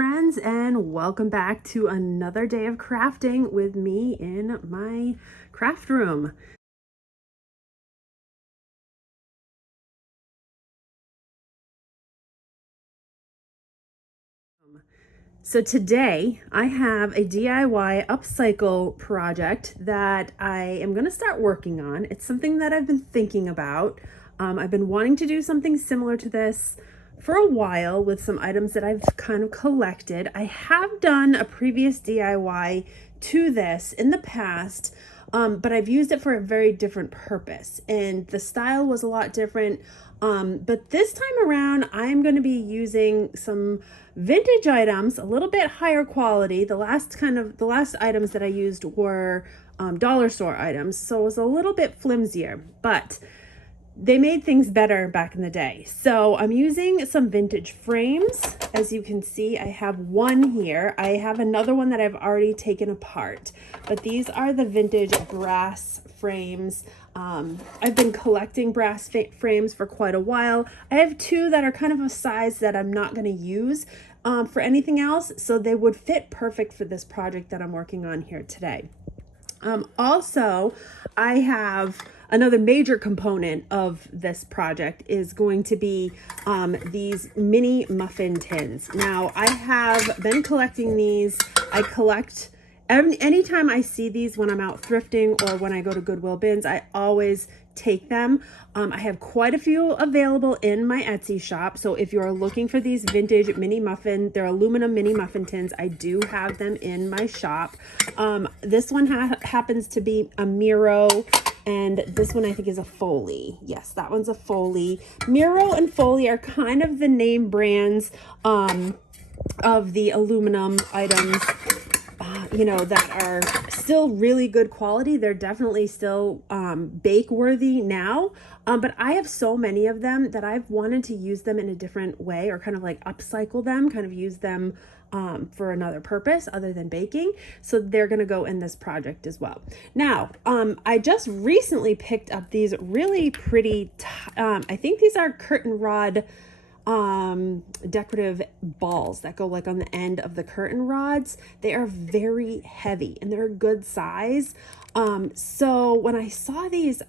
friends, and welcome back to another day of crafting with me in my craft room. So today I have a DIY upcycle project that I am going to start working on. It's something that I've been thinking about. I've been wanting to do something similar to this for a while with some items that I've kind of collected. I have done a previous DIY to this in the past, but I've used it for a very different purpose, and the style was a lot different. But this time around, I'm going to be using some vintage items, a little bit higher quality. The last items that I used were dollar store items, so it was a little bit flimsier, but they made things better back in the day. So I'm using some vintage frames. As you can see, I have one here. I have another one that I've already taken apart, but these are the vintage brass frames. I've been collecting brass frames for quite a while. I have two that are kind of a size that I'm not going to use for anything else, so they would fit perfect for this project that I'm working on here today. Also, I have another major component of this project is going to be these mini muffin tins. Now, I have been collecting these. I collect anytime I see these when I'm out thrifting or when I go to Goodwill bins, I always take them. I have quite a few available in my Etsy shop. So if you're looking for these vintage mini muffin, they're aluminum mini muffin tins, I do have them in my shop. This one happens to be a Miro, and this one I think is a Foley. Yes, that one's a Foley. Miro and Foley are kind of the name brands of the aluminum items, that are still really good quality. They're definitely still bake worthy now. But I have so many of them that I've wanted to use them in a different way, or kind of like upcycle them, kind of use them for another purpose other than baking. So they're going to go in this project as well. Now, I just recently picked up these really pretty, I think these are curtain rod decorative balls that go like on the end of the curtain rods. They are very heavy and they're a good size. So when I saw these,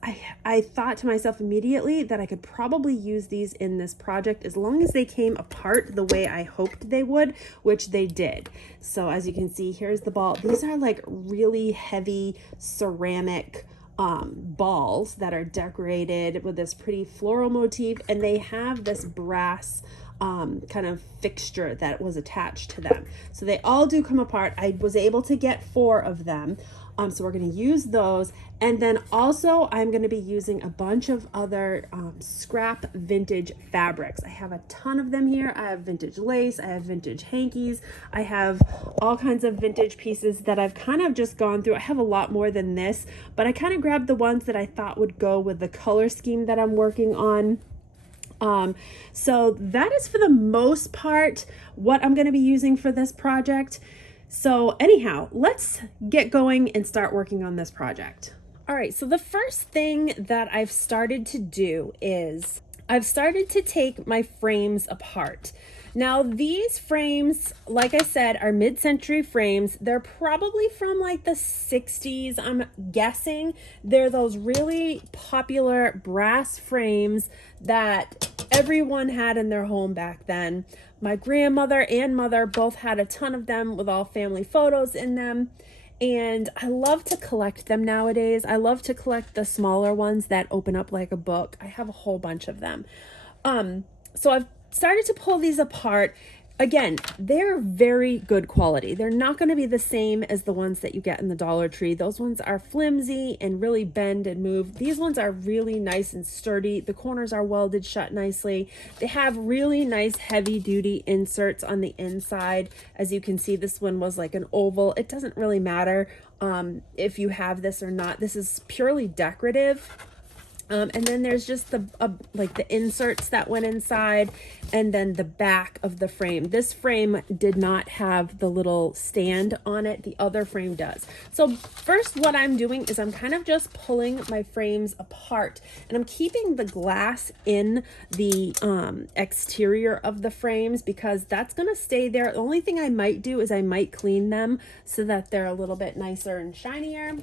I thought to myself immediately that I could probably use these in this project as long as they came apart the way I hoped they would, which they did. So as you can see, here's the ball. These are like really heavy ceramic balls that are decorated with this pretty floral motif, and they have this brass kind of fixture that was attached to them. So they all do come apart. I was able to get 4 of them. So we're going to use those. And then also I'm going to be using a bunch of other scrap vintage fabrics. I have a ton of them here. I have vintage lace, I have vintage hankies, I have all kinds of vintage pieces that I've kind of just gone through. I have a lot more than this, but I kind of grabbed the ones that I thought would go with the color scheme that I'm working on. So that is for the most part what I'm going to be using for this project. So anyhow, let's get going and start working on this project. All right, so the first thing that I've started to do is I've started to take my frames apart. Now, these frames, like I said, are mid-century frames. They're probably from like the 60s, I'm guessing. They're those really popular brass frames that everyone had in their home back then. My grandmother and mother both had a ton of them with all family photos in them. And I love to collect them nowadays. I love to collect the smaller ones that open up like a book. I have a whole bunch of them. So I've started to pull these apart. Again, they're very good quality. They're not going to be the same as the ones that you get in the Dollar Tree. Those ones are flimsy and really bend and move. These ones are really nice and sturdy. The corners are welded shut nicely. They have really nice heavy duty inserts on the inside. As you can see, this one was like an oval. It doesn't really matter if you have this or not. This is purely decorative. And then there's just the like the inserts that went inside, and then the back of the frame. This frame did not have the little stand on it. The other frame does. So first what I'm doing is I'm kind of just pulling my frames apart, and I'm keeping the glass in the exterior of the frames because that's gonna stay there. The only thing I might do is I might clean them so that they're a little bit nicer and shinier.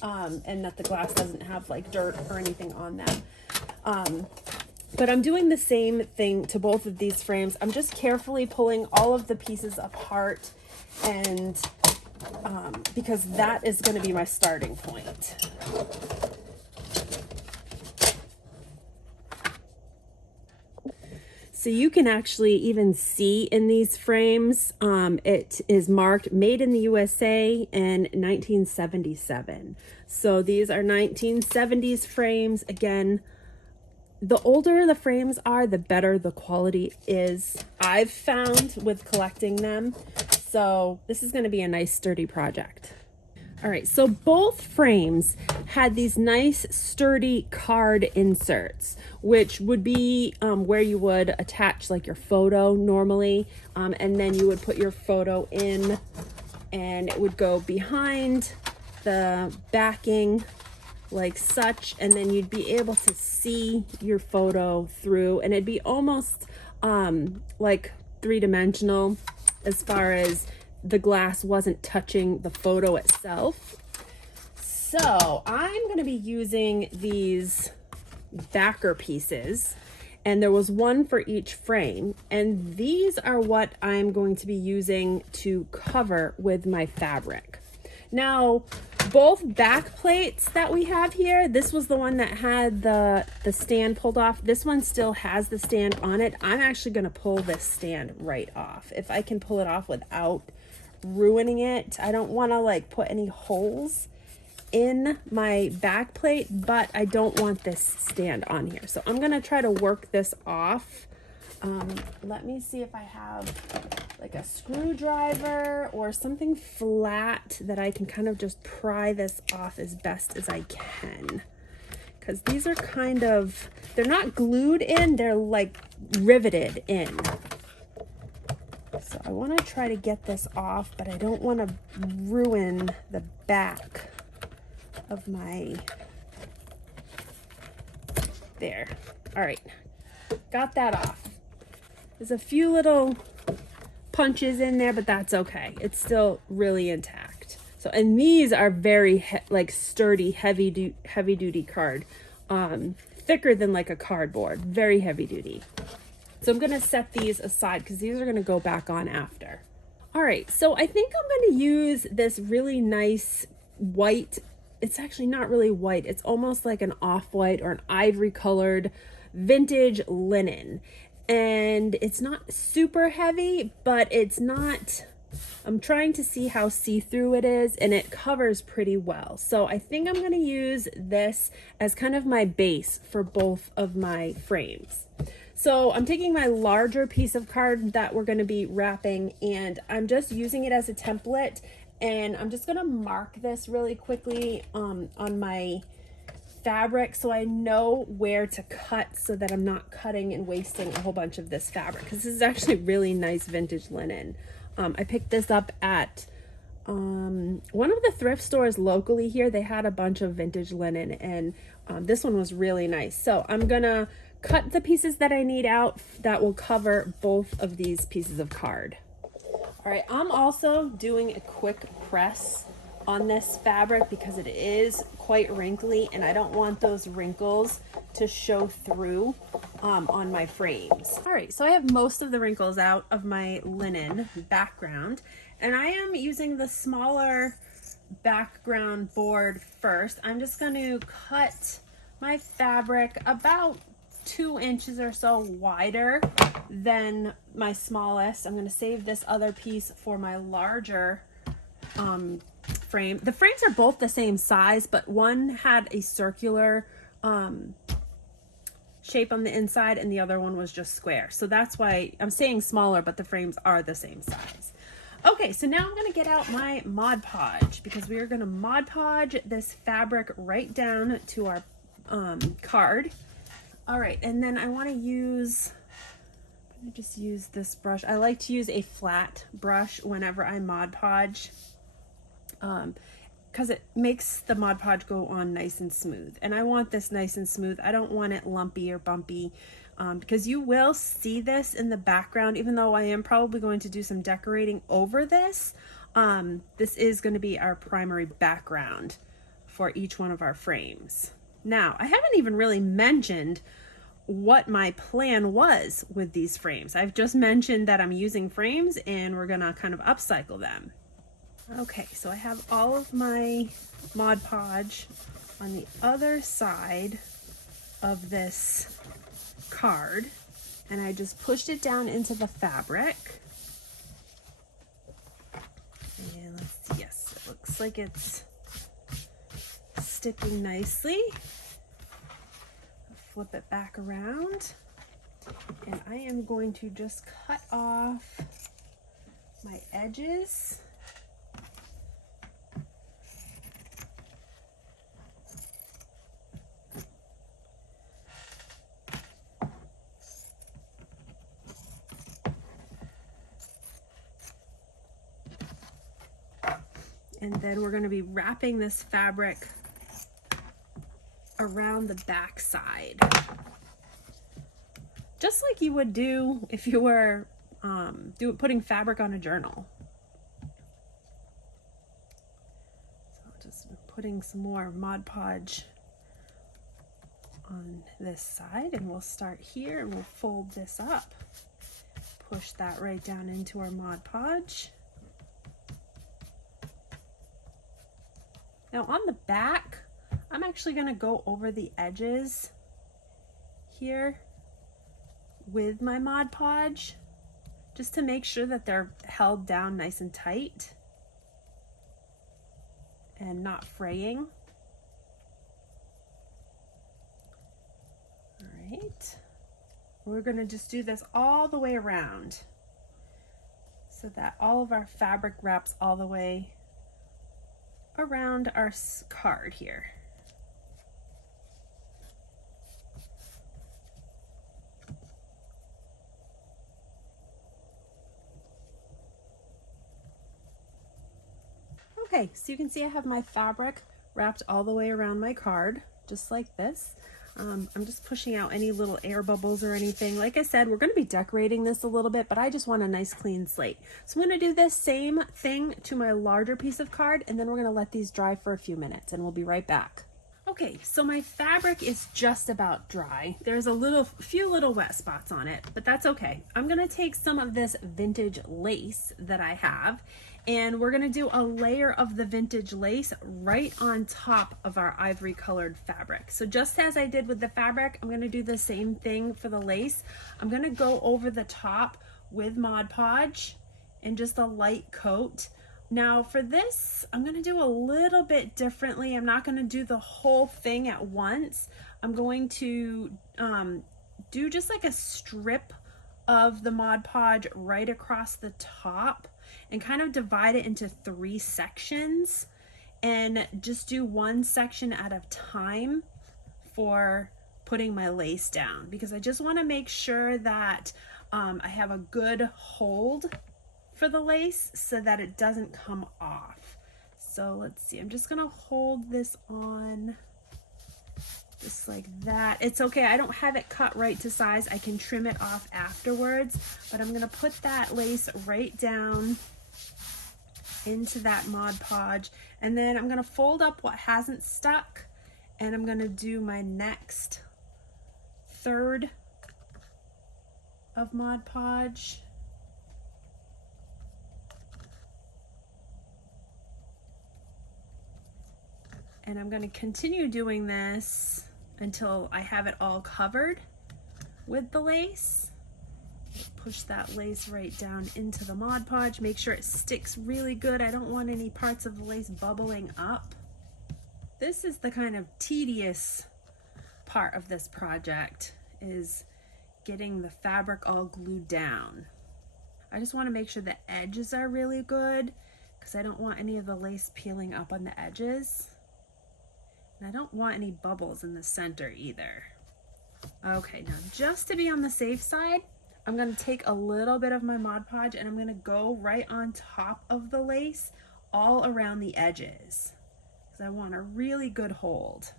And that the glass doesn't have like dirt or anything on them. But I'm doing the same thing to both of these frames. I'm just carefully pulling all of the pieces apart, and because that is going to be my starting point. So you can actually even see in these frames, it is marked made in the USA in 1977. So these are 1970s frames. Again, the older the frames are, the better the quality is, I've found with collecting them. So this is going to be a nice sturdy project. All right, so both frames had these nice sturdy card inserts, which would be where you would attach like your photo normally, and then you would put your photo in, and it would go behind the backing like such, and then you'd be able to see your photo through, and it'd be almost like three-dimensional as far as the glass wasn't touching the photo itself. So I'm going to be using these backer pieces, and there was one for each frame, and these are what I'm going to be using to cover with my fabric. Now, both back plates that we have here, this was the one that had the stand pulled off. This one still has the stand on it. I'm actually going to pull this stand right off if I can pull it off without ruining it. I don't want to like put any holes in my back plate, but I don't want this stand on here. So I'm going to try to work this off. Let me see if I have like a screwdriver or something flat that I can kind of just pry this off as best as I can. Because these are kind of, they're not glued in, they're like riveted in. So I want to try to get this off, but I don't want to ruin the back of my, there. All right, got that off. There's a few little punches in there, but that's okay. It's still really intact. So, and these are very like sturdy, heavy duty card, thicker than like a cardboard, very heavy duty. So I'm going to set these aside because these are going to go back on after. All right, so I think I'm going to use this really nice white. It's actually not really white. It's almost like an off-white or an ivory colored vintage linen. And it's not super heavy, but it's not, I'm trying to see how see-through it is, and it covers pretty well. So I think I'm going to use this as kind of my base for both of my frames. So I'm taking my larger piece of card that we're going to be wrapping, and I'm just using it as a template, and I'm just going to mark this really quickly on my fabric so I know where to cut so that I'm not cutting and wasting a whole bunch of this fabric, because this is actually really nice vintage linen. I picked this up at one of the thrift stores locally here. They had a bunch of vintage linen, and this one was really nice. So I'm gonna cut the pieces that I need out that will cover both of these pieces of card. All right, I'm also doing a quick press on this fabric because it is quite wrinkly, and I don't want those wrinkles to show through on my frames. All right, so I have most of the wrinkles out of my linen background, and I am using the smaller background board first. I'm just going to cut my fabric about 2 inches or so wider than my smallest. I'm going to save this other piece for my larger frame. The frames are both the same size, but one had a circular shape on the inside and the other one was just square. So that's why I'm saying smaller, but the frames are the same size. Okay, so now I'm going to get out my Mod Podge because we are going to Mod Podge this fabric right down to our card. All right, and then I want to use, I'm going to just use this brush. I like to use a flat brush whenever I Mod Podge, because it makes the Mod Podge go on nice and smooth. And I want this nice and smooth. I don't want it lumpy or bumpy, because you will see this in the background, even though I am probably going to do some decorating over this. This is going to be our primary background for each one of our frames. Now, I haven't even really mentioned what my plan was with these frames. I've just mentioned that I'm using frames and we're gonna kind of upcycle them. Okay, so I have all of my Mod Podge on the other side of this card, and I just pushed it down into the fabric. And let's see, yes, it looks like it's sticking nicely. Flip it back around, and I am going to just cut off my edges. And then we're going to be wrapping this fabric around the back side, just like you would do if you were putting fabric on a journal. So just putting some more Mod Podge on this side, and we'll start here and we'll fold this up, push that right down into our Mod Podge. Now on the back, I'm actually going to go over the edges here with my Mod Podge, just to make sure that they're held down nice and tight and not fraying. All right, we're going to just do this all the way around so that all of our fabric wraps all the way around our card here. Okay, so you can see I have my fabric wrapped all the way around my card, just like this. I'm just pushing out any little air bubbles or anything. Like I said, we're going to be decorating this a little bit, but I just want a nice clean slate. So I'm going to do this same thing to my larger piece of card, and then we're going to let these dry for a few minutes, and we'll be right back. Okay, so my fabric is just about dry. There's a few little wet spots on it, but that's okay. I'm gonna take some of this vintage lace that I have, and we're gonna do a layer of the vintage lace right on top of our ivory colored fabric. So just as I did with the fabric, I'm gonna do the same thing for the lace. I'm gonna go over the top with Mod Podge and just a light coat. Now for this, I'm gonna do a little bit differently. I'm not gonna do the whole thing at once. I'm going to do just like a strip of the Mod Podge right across the top and kind of divide it into 3 sections and just do one section at a time for putting my lace down, because I just wanna make sure that I have a good hold for the lace so that it doesn't come off. So let's see, I'm just gonna hold this on just like that. It's okay, I don't have it cut right to size. I can trim it off afterwards, but I'm gonna put that lace right down into that Mod Podge, and then I'm gonna fold up what hasn't stuck, and I'm gonna do my next third of Mod Podge. And I'm going to continue doing this until I have it all covered with the lace. Push that lace right down into the Mod Podge. Make sure it sticks really good. I don't want any parts of the lace bubbling up. This is the kind of tedious part of this project, is getting the fabric all glued down. I just want to make sure the edges are really good, because I don't want any of the lace peeling up on the edges. And I don't want any bubbles in the center either. Okay, now just to be on the safe side, I'm going to take a little bit of my Mod Podge and I'm going to go right on top of the lace all around the edges because I want a really good hold.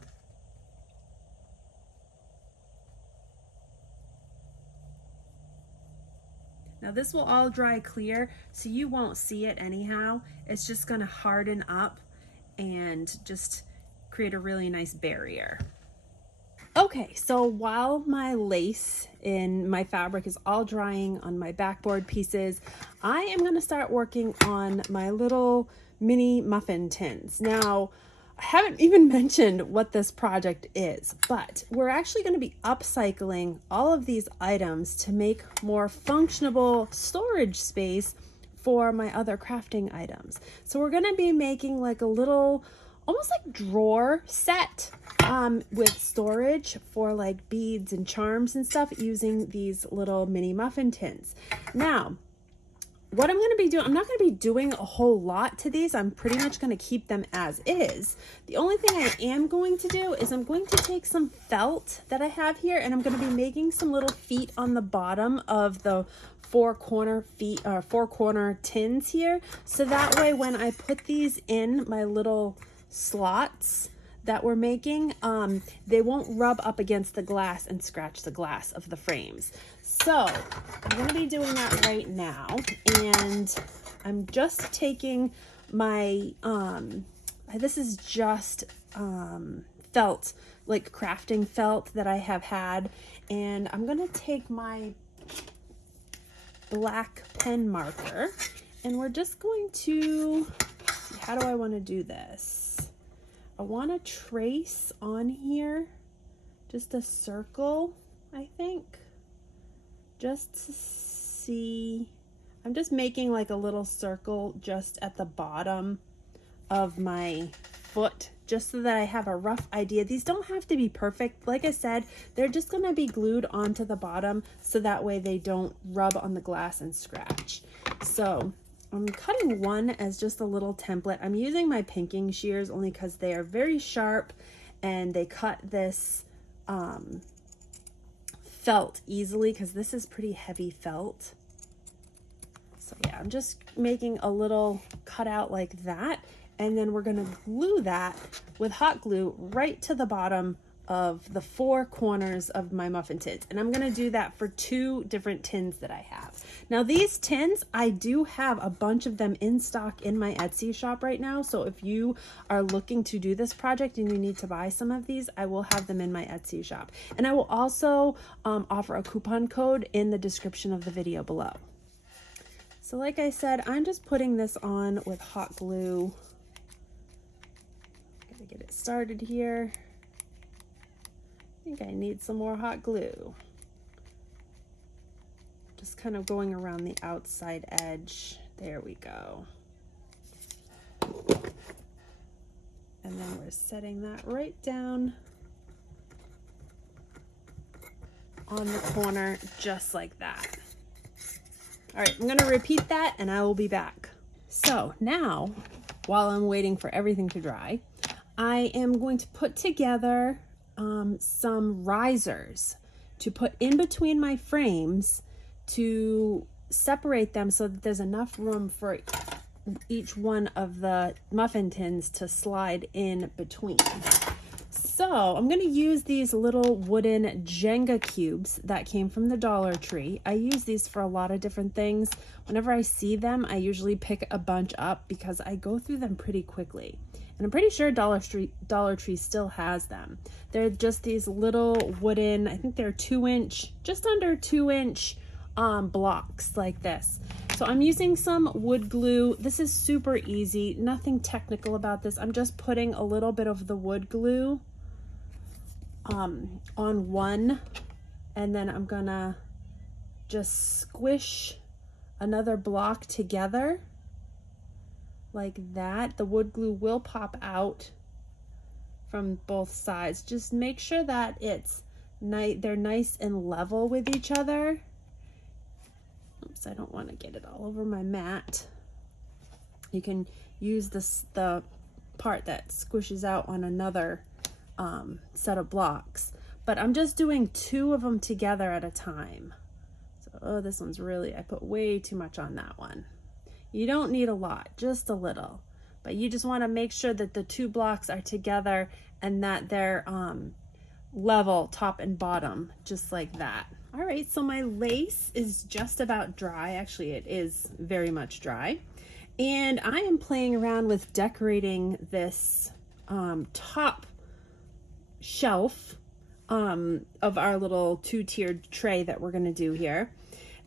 Now this will all dry clear, so you won't see it anyhow. It's just going to harden up and just create a really nice barrier. Okay, so while my lace in my fabric is all drying on my backboard pieces, I am going to start working on my little mini muffin tins. Now, I haven't even mentioned what this project is, but we're actually going to be upcycling all of these items to make more functional storage space for my other crafting items. So we're going to be making like a little, almost like drawer set with storage for like beads and charms and stuff using these little mini muffin tins. Now, what I'm going to be doing, I'm not going to be doing a whole lot to these. I'm pretty much going to keep them as is. The only thing I am going to do is I'm going to take some felt that I have here and I'm going to be making some little feet on the bottom of the four corner tins here. So that way when I put these in my little slots that we're making, they won't rub up against the glass and scratch the glass of the frames. So I'm going to be doing that right now, and I'm just taking my this is just felt, like crafting felt that I have had, and I'm going to take my black pen marker and we're just going to, how do I want to do this? I want to trace on here just a circle, I think, just to see. I'm just making like a little circle just at the bottom of my foot, just so that I have a rough idea. These don't have to be perfect. Like I said, they're just going to be glued onto the bottom so that way they don't rub on the glass and scratch. So I'm cutting one as just a little template. I'm using my pinking shears only because they are very sharp and they cut this felt easily, because this is pretty heavy felt. So yeah, I'm just making a little cutout like that, and then we're going to glue that with hot glue right to the bottom of the four corners of my muffin tins. And I'm going to do that for 2 different tins that I have. Now these tins, I do have a bunch of them in stock in my Etsy shop right now. So if you are looking to do this project and you need to buy some of these, I will have them in my Etsy shop. And I will also offer a coupon code in the description of the video below. So like I said, I'm just putting this on with hot glue. Gotta get it started here. I think I need some more hot glue. Just kind of going around the outside edge. There we go. And then we're setting that right down on the corner, just like that. All right, I'm going to repeat that and I will be back. So now, while I'm waiting for everything to dry, I am going to put together some risers to put in between my frames to separate them so that there's enough room for each one of the muffin tins to slide in between. So I'm going to use these little wooden Jenga cubes that came from the Dollar Tree. I use these for a lot of different things. Whenever I see them, I usually pick a bunch up because I go through them pretty quickly. And I'm pretty sure Dollar Tree still has them. They're just these little wooden, I think they're 2-inch, just under 2-inch blocks like this. So I'm using some wood glue. This is super easy, nothing technical about this. I'm just putting a little bit of the wood glue on one, and then I'm gonna just squish another block together like that. The wood glue will pop out from both sides. Just make sure that it's they're nice and level with each other. Oops, I don't want to get it all over my mat. You can use the part that squishes out on another set of blocks, but I'm just doing 2 of them together at a time. So, oh, this one's really, I put way too much on that one. You don't need a lot, just a little, but you just want to make sure that the 2 blocks are together and that they're level top and bottom, just like that. All right, so my lace is just about dry. Actually, it is very much dry. And I am playing around with decorating this top shelf of our little 2-tiered tray that we're gonna do here.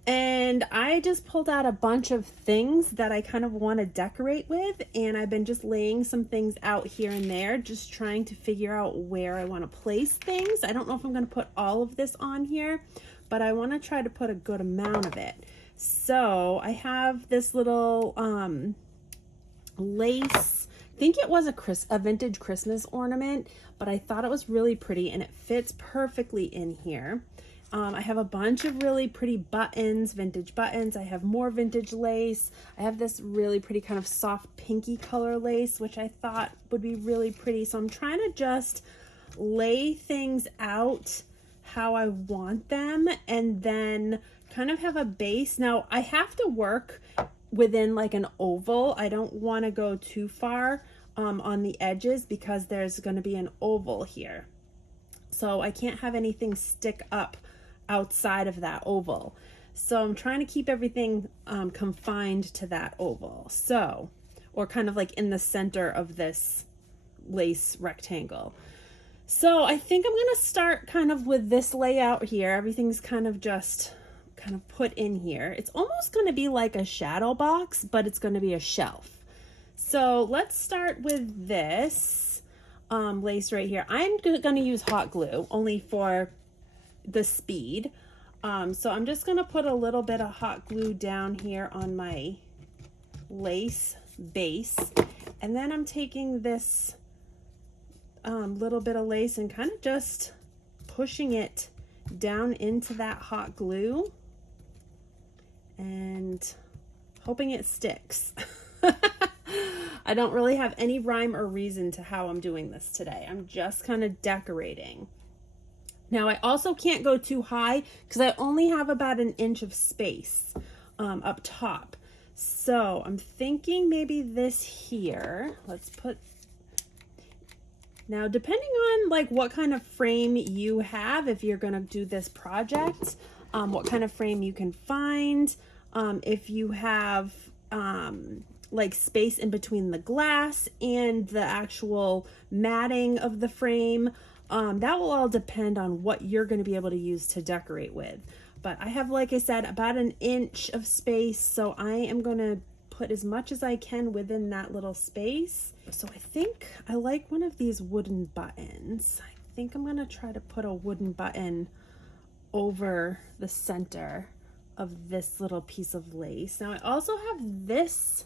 And I just pulled out a bunch of things that I kind of want to decorate with, and I've been just laying some things out here and there, just trying to figure out where I want to place things. I don't know if I'm going to put all of this on here, but I want to try to put a good amount of it. So I have this little lace, I think it was a vintage Christmas ornament, but I thought it was really pretty and it fits perfectly in here. I have a bunch of really pretty buttons, vintage buttons. I have more vintage lace. I have this really pretty kind of soft pinky color lace, which I thought would be really pretty. So I'm trying to just lay things out how I want them and then kind of have a base. Now I have to work within like an oval. I don't want to go too far on the edges because there's going to be an oval here. So I can't have anything stick up outside of that oval. So I'm trying to keep everything confined to that oval. So, or kind of like in the center of this lace rectangle. So I think I'm going to start kind of with this layout here. Everything's kind of just kind of put in here. It's almost going to be like a shadow box, but it's going to be a shelf. So let's start with this lace right here. I'm going to use hot glue only for the speed. So I'm just going to put a little bit of hot glue down here on my lace base. And then I'm taking this little bit of lace and kind of just pushing it down into that hot glue and hoping it sticks. I don't really have any rhyme or reason to how I'm doing this today. I'm just kind of decorating. Now I also can't go too high because I only have about an inch of space up top. So I'm thinking maybe this here. Let's put, now depending on like what kind of frame you have, if you're gonna do this project, what kind of frame you can find, if you have like space in between the glass and the actual matting of the frame. That will all depend on what you're going to be able to use to decorate with. But I have, like I said, about an inch of space, so I am going to put as much as I can within that little space. So I think I like one of these wooden buttons. I think I'm going to try to put a wooden button over the center of this little piece of lace. Now I also have this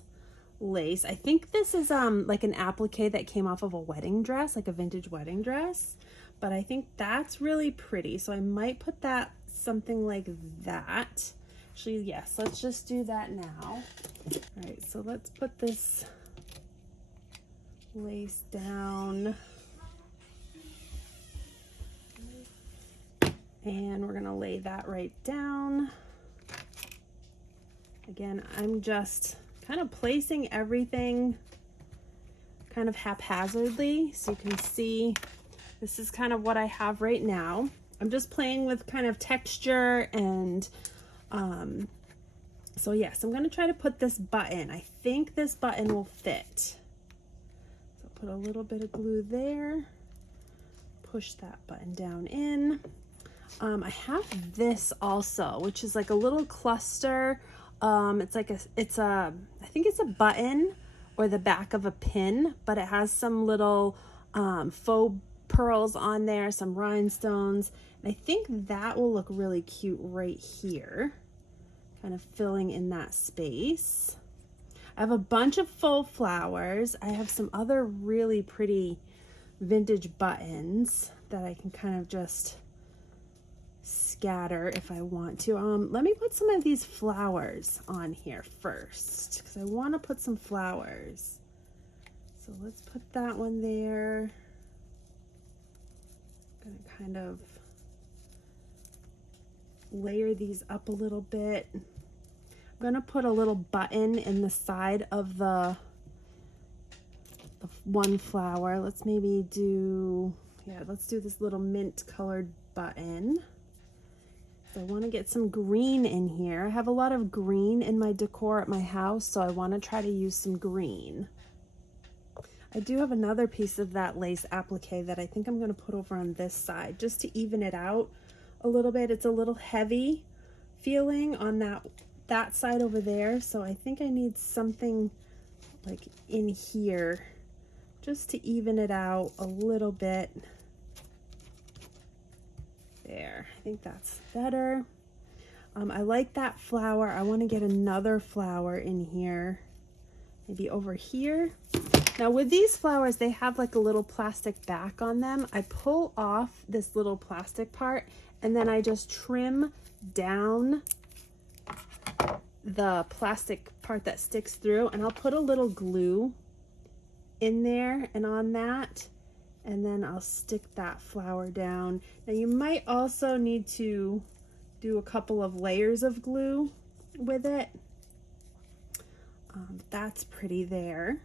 lace. I think this is like an applique that came off of a wedding dress, like a vintage wedding dress, but I think that's really pretty, so I might put that something like that. Actually, yes, let's just do that now. All right, so let's put this lace down and we're gonna lay that right down. Again, I'm just kind of placing everything kind of haphazardly. So you can see this is kind of what I have right now. I'm just playing with kind of texture and so yes, I'm going to try to put this button. I think this button will fit. So put a little bit of glue there, push that button down in. I have this also, which is like a little cluster. It's like I think it's a button or the back of a pin, but it has some little faux pearls on there, some rhinestones. And I think that will look really cute right here, kind of filling in that space. I have a bunch of faux flowers. I have some other really pretty vintage buttons that I can kind of just scatter if I want to. Let me put some of these flowers on here first because I want to put some flowers. So let's put that one there. I'm gonna kind of layer these up a little bit. I'm gonna put a little button in the side of the one flower. Let's maybe do, yeah, let's do this little mint colored button. So I want to get some green in here. I have a lot of green in my decor at my house, so I want to try to use some green. I do have another piece of that lace applique that I think I'm going to put over on this side just to even it out a little bit. It's a little heavy feeling on that side over there, so I think I need something like in here just to even it out a little bit. There, I think that's better. I like that flower. I want to get another flower in here, maybe over here. Now with these flowers, they have like a little plastic back on them. I pull off this little plastic part and then I just trim down the plastic part that sticks through, and I'll put a little glue in there and on that, and then I'll stick that flower down. Now you might also need to do a couple of layers of glue with it. That's pretty there.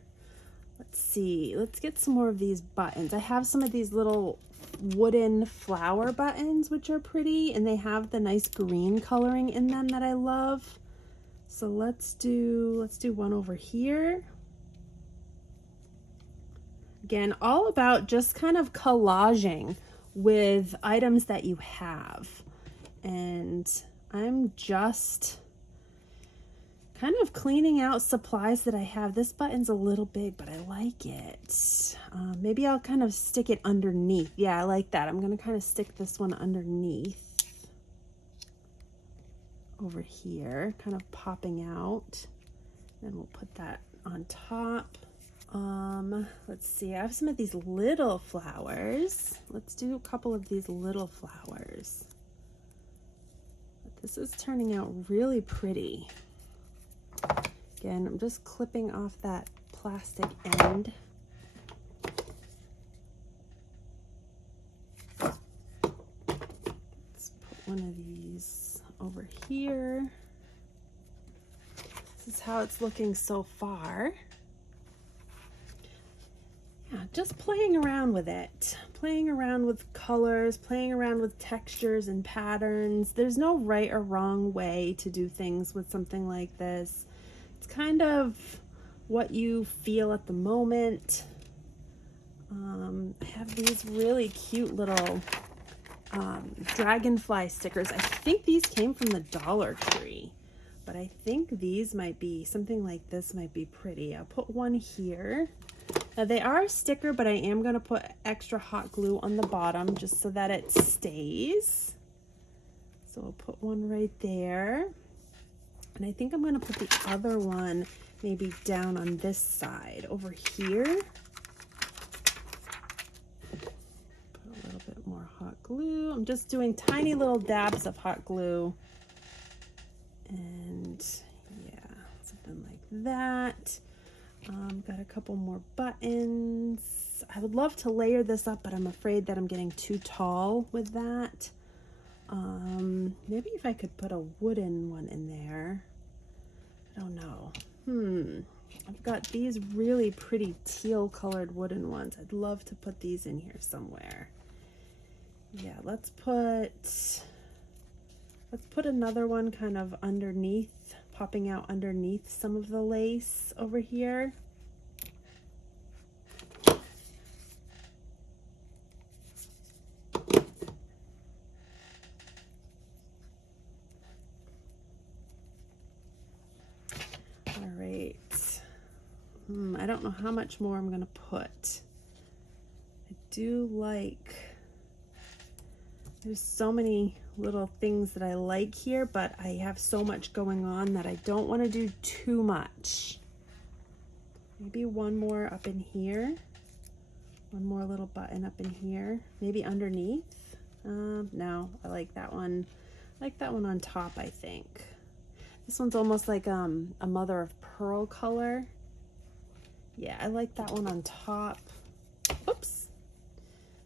Let's see, let's get some more of these buttons. I have some of these little wooden flower buttons, which are pretty, and they have the nice green coloring in them that I love. So let's do one over here. Again, all about just kind of collaging with items that you have. And I'm just kind of cleaning out supplies that I have. This button's a little big, but I like it. Maybe I'll kind of stick it underneath. Yeah, I like that. I'm gonna kind of stick this one underneath over here, kind of popping out. Then we'll put that on top. Let's see, I have some of these little flowers. Let's do a couple of these little flowers. But this is turning out really pretty. Again, I'm just clipping off that plastic end. Let's put one of these over here. This is how it's looking so far. Yeah, just playing around with it, playing around with colors, playing around with textures and patterns. There's no right or wrong way to do things with something like this. It's kind of what you feel at the moment. I have these really cute little dragonfly stickers. I think these came from the Dollar Tree, but I think these might be, something like this might be pretty. I'll put one here. Now they are a sticker, but I am going to put extra hot glue on the bottom just so that it stays. So I'll put one right there. And I think I'm going to put the other one maybe down on this side over here. Put a little bit more hot glue. I'm just doing tiny little dabs of hot glue. And yeah, something like that. Got a couple more buttons. I would love to layer this up, but I'm afraid that I'm getting too tall with that. Maybe if I could put a wooden one in there. I don't know. I've got these really pretty teal colored wooden ones. I'd love to put these in here somewhere. Yeah, let's put another one kind of underneath, popping out underneath some of the lace over here. All right. I don't know how much more I'm going to put. I do like, there's so many little things that I like here, but I have so much going on that I don't want to do too much. Maybe one more up in here. One more little button up in here. Maybe underneath. No, I like that one. I like that one on top, I think. This one's almost like a mother of pearl color. Yeah, I like that one on top. Oops.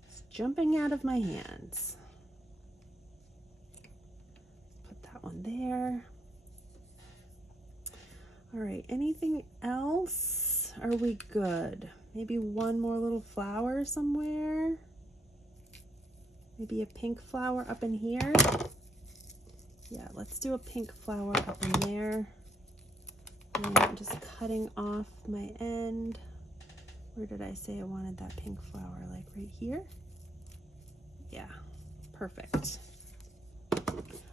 It's jumping out of my hands. Put that one there. All right, anything else? Are we good? Maybe one more little flower somewhere. Maybe a pink flower up in here. Yeah, let's do a pink flower up in there. And I'm just cutting off my end. Where did I say I wanted that pink flower? Like right here? Yeah, perfect.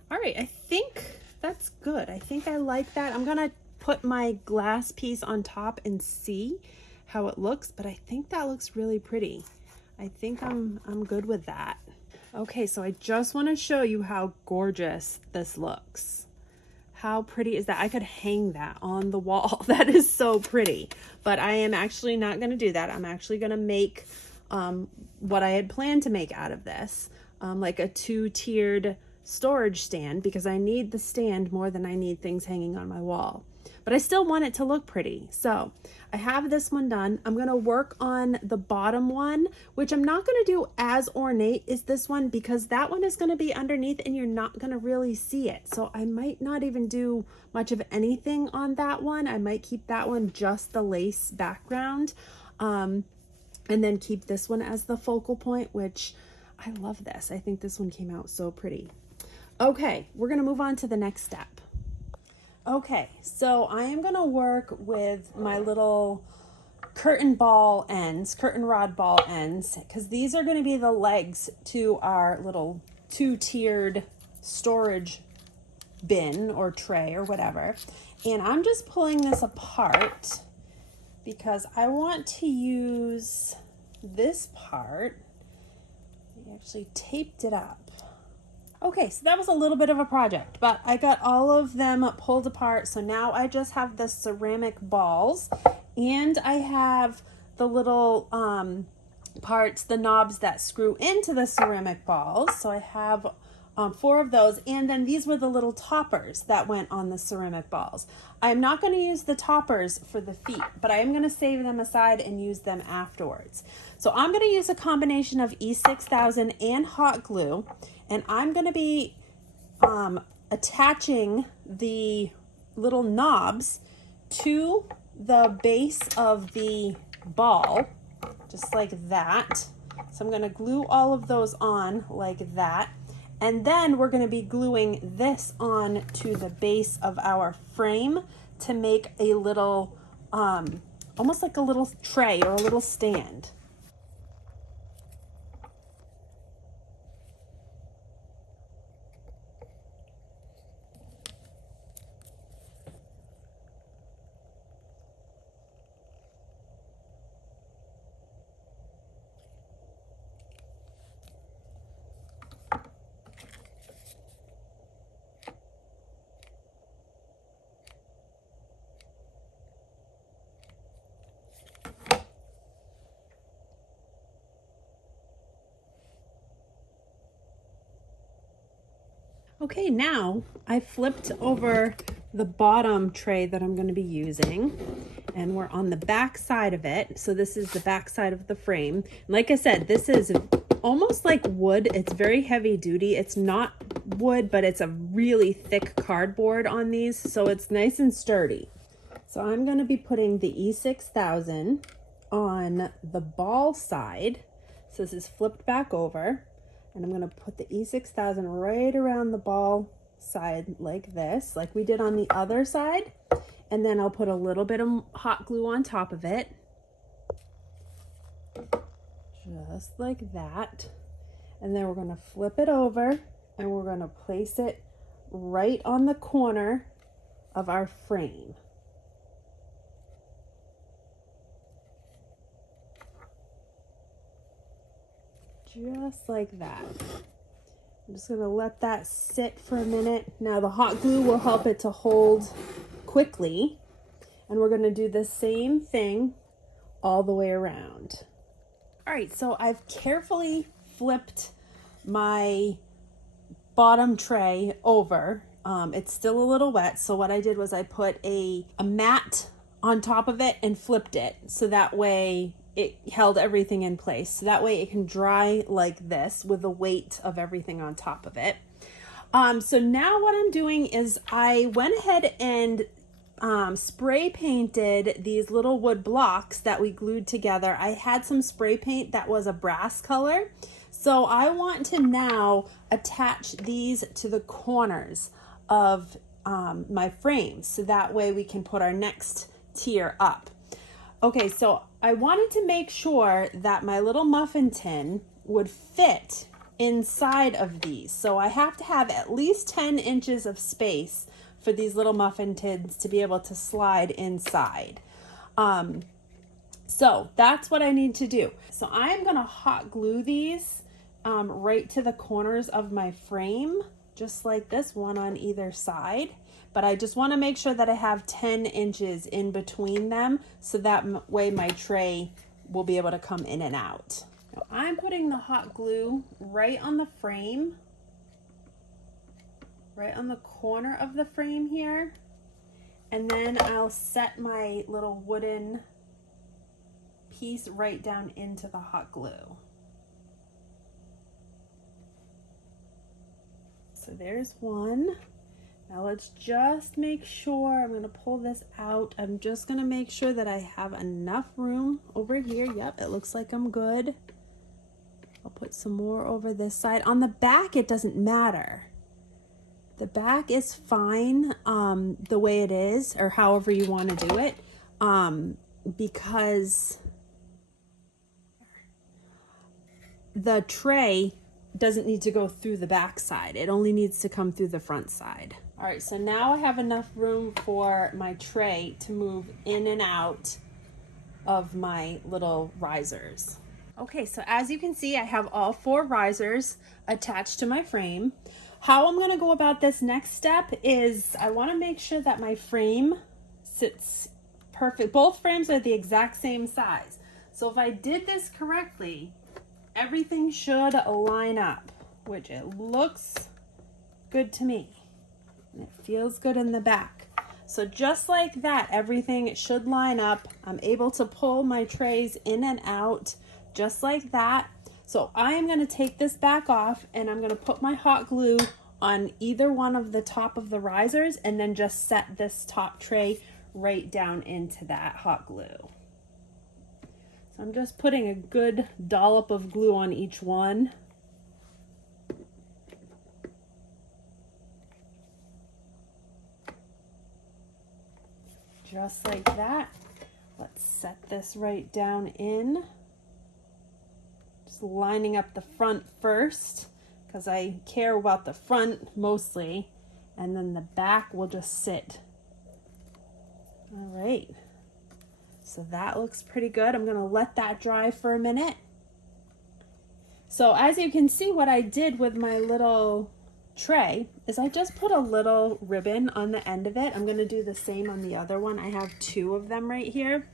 All right, I think that's good. I think I like that. I'm gonna put my glass piece on top and see how it looks, but I think that looks really pretty. I think I'm good with that. Okay, so I just want to show you how gorgeous this looks. How pretty is that? I could hang that on the wall. That is so pretty, but I am actually not going to do that. I'm actually going to make what I had planned to make out of this, like a two-tiered storage stand, because I need the stand more than I need things hanging on my wall. But I still want it to look pretty. So I have this one done. I'm gonna work on the bottom one, which I'm not gonna do as ornate as this one, because that one is gonna be underneath and you're not gonna really see it. So I might not even do much of anything on that one. I might keep that one just the lace background, and then keep this one as the focal point, which I love this. I think this one came out so pretty. Okay, we're gonna move on to the next step. Okay, so I am gonna work with my little curtain rod ball ends, because these are gonna be the legs to our little two-tiered storage bin or tray or whatever. And I'm just pulling this apart because I want to use this part. I actually taped it up. Okay, so that was a little bit of a project, but I got all of them pulled apart. So now I just have the ceramic balls, and I have the little parts, the knobs that screw into the ceramic balls. So I have 4 of those, and then these were the little toppers that went on the ceramic balls. I'm not going to use the toppers for the feet, but I am going to save them aside and use them afterwards. So I'm going to use a combination of E6000 and hot glue, and I'm going to be attaching the little knobs to the base of the ball, just like that. So I'm going to glue all of those on like that. And then we're going to be gluing this on to the base of our frame to make a little, almost like a little tray or a little stand. Okay, now I flipped over the bottom tray that I'm going to be using, and we're on the back side of it. So this is the back side of the frame. And like I said, this is almost like wood. It's very heavy duty. It's not wood, but it's a really thick cardboard on these, so it's nice and sturdy. So I'm going to be putting the E6000 on the ball side. So this is flipped back over. And I'm going to put the E6000 right around the ball side like this, like we did on the other side. And then I'll put a little bit of hot glue on top of it. Just like that. And then we're going to flip it over and we're going to place it right on the corner of our frame. Just like that. I'm just gonna let that sit for a minute. Now the hot glue will help it to hold quickly, and we're gonna do the same thing all the way around. All right, so I've carefully flipped my bottom tray over. It's still a little wet, so what I did was I put a mat on top of it and flipped it, so that way it held everything in place. So that way it can dry like this with the weight of everything on top of it. So now what I'm doing is I went ahead and spray painted these little wood blocks that we glued together. I had some spray paint that was a brass color. So I want to now attach these to the corners of my frames. So that way we can put our next tier up. Okay, so I wanted to make sure that my little muffin tin would fit inside of these. So I have to have at least 10 inches of space for these little muffin tins to be able to slide inside. So that's what I need to do. So I'm gonna hot glue these right to the corners of my frame, just like this, one on either side. But I just want to make sure that I have 10 inches in between them, so that way my tray will be able to come in and out. Now I'm putting the hot glue right on the frame, right on the corner of the frame here. And then I'll set my little wooden piece right down into the hot glue. So there's one. Now let's just make sure, I'm going to pull this out. I'm just going to make sure that I have enough room over here. Yep, it looks like I'm good. I'll put some more over this side. On the back, it doesn't matter. The back is fine the way it is, or however you want to do it, because the tray doesn't need to go through the back side. It only needs to come through the front side. All right, so now I have enough room for my tray to move in and out of my little risers. Okay, so as you can see, I have all 4 risers attached to my frame. How I'm gonna go about this next step is I wanna make sure that my frame sits perfect. Both frames are the exact same size. So if I did this correctly, everything should line up, which it looks good to me. And it feels good in the back. So just like that, everything should line up. I'm able to pull my trays in and out just like that. So I am going to take this back off, and I'm going to put my hot glue on either one of the top of the risers, and then just set this top tray right down into that hot glue. So I'm just putting a good dollop of glue on each one. Just like that. Let's set this right down in. Just lining up the front first, because I care about the front mostly, and then the back will just sit. All right. So that looks pretty good. I'm gonna let that dry for a minute. So as you can see, what I did with my little tray is I just put a little ribbon on the end of it. I'm gonna do the same on the other one. I have 2 of them right here.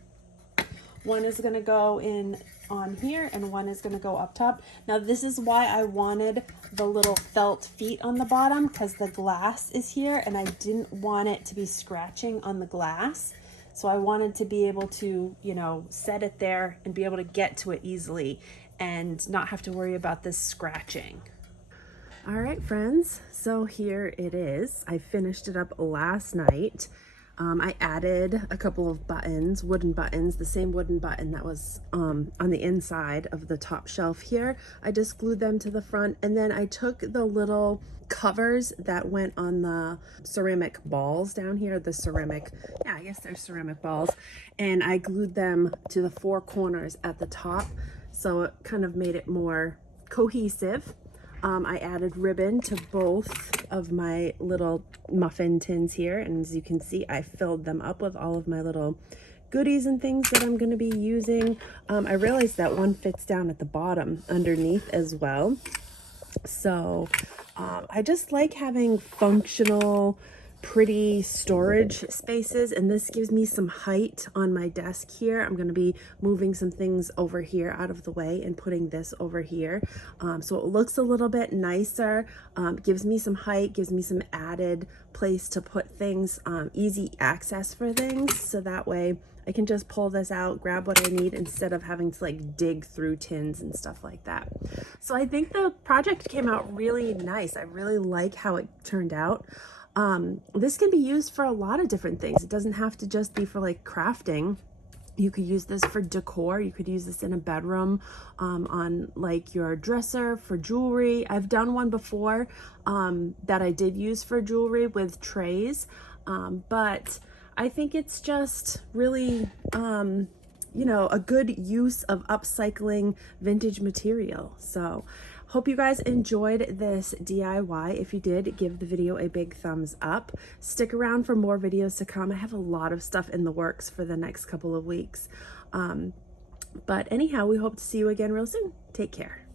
One is gonna go in on here, and one is gonna go up top. Now this is why I wanted the little felt feet on the bottom, because the glass is here and I didn't want it to be scratching on the glass. So I wanted to be able to, you know, set it there and be able to get to it easily and not have to worry about this scratching. All right, friends, so here it is. I finished it up last night. I added a couple of buttons, wooden buttons, the same wooden button that was on the inside of the top shelf here. I just glued them to the front, and then I took the little covers that went on the ceramic balls down here, the ceramic, yeah, I guess they're ceramic balls, and I glued them to the 4 corners at the top, so it kind of made it more cohesive. I added ribbon to both of my little muffin tins here, and as you can see, I filled them up with all of my little goodies and things that I'm going to be using. I realized that one fits down at the bottom underneath as well. So I just like having functional, pretty storage spaces, and this gives me some height on my desk here. I'm going to be moving some things over here out of the way and putting this over here, so it looks a little bit nicer, gives me some height, gives me some added place to put things, easy access for things, so that way I can just pull this out, grab what I need instead of having to like dig through tins and stuff like that. So I think the project came out really nice. I really like how it turned out. This can be used for a lot of different things. It doesn't have to just be for like crafting. You could use this for decor. You could use this in a bedroom, on like your dresser, for jewelry. I've done one before that I did use for jewelry with trays, but I think it's just really, you know, a good use of upcycling vintage material. So hope you guys enjoyed this DIY. If you did, give the video a big thumbs up. Stick around for more videos to come. I have a lot of stuff in the works for the next couple of weeks. But anyhow, we hope to see you again real soon. Take care.